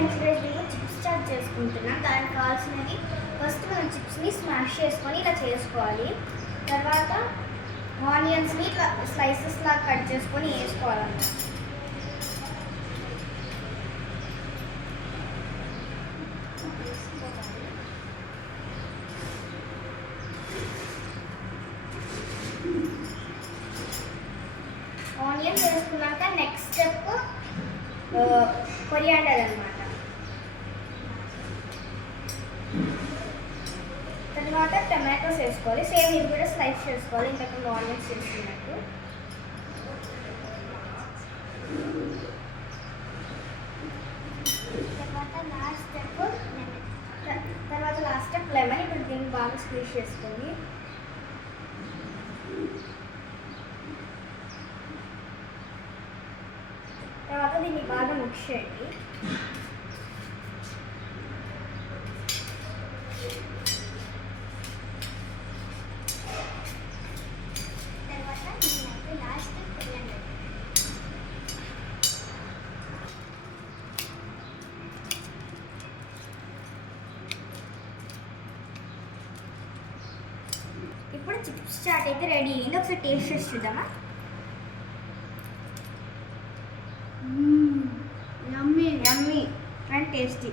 ఫ్రెండ్స్ ఈరోజు నేను chips chat చేసుకుంటున్నాను. దానికి కావాల్సినవి ఫస్ట్ మనం చిప్స్ని స్మాష్ చేసుకొని ఇలా చేసుకోవాలి. తర్వాత ఆనియన్స్ని ఇట్లా స్లైసెస్ లాగా కట్ చేసుకొని వేసుకోవాలన్నమాట. ఆనియన్స్ వేసుకున్నాక నెక్స్ట్ స్టెప్ కొరియాండర్ అన్నమాట. తర్వాత టమాటోస్ వేసుకోవాలి. సేమ్ ఇది కూడా స్లైస్ చేసుకోవాలి ఇంతకు ఆనియన్స్ చేసుకున్నట్టు. తర్వాత లాస్ట్ స్టెప్ లెమన్. ఇప్పుడు దీన్ని బాగా స్క్వీజ్ చేసుకోండి. తర్వాత దీన్ని బాగా మిక్స్ చేయండి. ఇప్పుడు చిప్స్ చాట్ అయితే రెడీ అయింది. ఒకసారి టేస్ట్ చేసి చూద్దామా? యమ్మీ యమ్మీ అండ్ టేస్టీ.